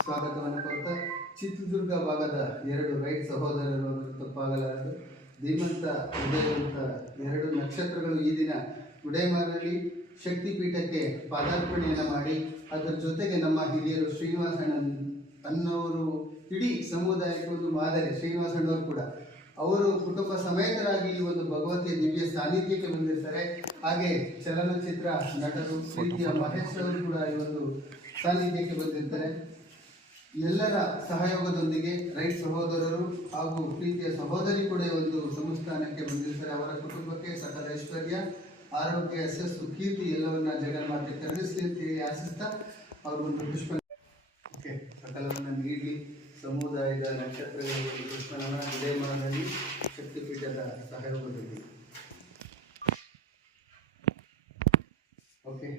ಸ್ವಾಗತವನ್ನು ಕೊಡ್ತಾ ಚಿತ್ರದುರ್ಗ ಭಾಗದ ಎರಡು ರೈಟ್ ಸಹೋದರರು ತಪ್ಪಾಗಲಾರದು. ಧೀಮಂತ ಉದಯವಂತ ಎರಡು ನಕ್ಷತ್ರಗಳು ಈ ದಿನ ಉಡೇಮಾರಲ್ಲಿ ಶಕ್ತಿಪೀಠಕ್ಕೆ ಪಾದಾರ್ಪಣೆಯನ್ನು ಮಾಡಿ ಅದರ ಜೊತೆಗೆ ನಮ್ಮ ಹಿರಿಯರು ಶ್ರೀನಿವಾಸಣ್ಣ ಅನ್ನೋರು ಇಡೀ ಸಮುದಾಯಕ್ಕೆ ಒಂದು ಮಾದರಿ. ಶ್ರೀನಿವಾಸಣ್ಣವರು ಕೂಡ ಅವರು ಕುಟುಂಬ ಸಮೇತರಾಗಿ ಈ ಒಂದು ಭಗವತಿಯ ದಿವ್ಯ ಸಾನ್ನಿಧ್ಯಕ್ಕೆ ಬಂದಿರ್ತಾರೆ. ಹಾಗೆ ಚಲನಚಿತ್ರ ನಟರು ಪ್ರೀತಿಯ ಮಹೇಶ್ ಅವರು ಕೂಡ ಈ ಒಂದು ಸಾನ್ನಿಧ್ಯಕ್ಕೆ ಬಂದಿರ್ತಾರೆ. ಎಲ್ಲರ ಸಹಯೋಗದೊಂದಿಗೆ ರೈಟ್ ಸಹೋದರರು ಹಾಗೂ ಪ್ರೀತಿಯ ಸಹೋದರಿ ಕೂಡ ಒಂದು ಸಂಸ್ಥಾನಕ್ಕೆ ಬಂದಿರ್ತಾರೆ. ಅವರ ಕುಟುಂಬಕ್ಕೆ ಸಕಲ ಐಶ್ವರ್ಯ, ಆರೋಗ್ಯ, ಯಶಸ್ಸು, ಕೀರ್ತಿ ಎಲ್ಲವನ್ನ ಜಗನ್ಮಾತೆ ಕರುಣಿಸಲಿ ಅಂತ ಆಶಿಸ್ತಾ ಅವರು ಒಂದು ಪುಷ್ಪ ಸಕಲವನ್ನು ನೀಡಲಿ. ಸಮುದಾಯದ ನಕ್ಷತ್ರಗಳ ಪುಷ್ಪನವನ್ನು ಉದಯಮಾನದಲ್ಲಿ ಶಕ್ತಿಪೀಠದ ಸಹಯೋಗದಲ್ಲಿ ಓಕೆ.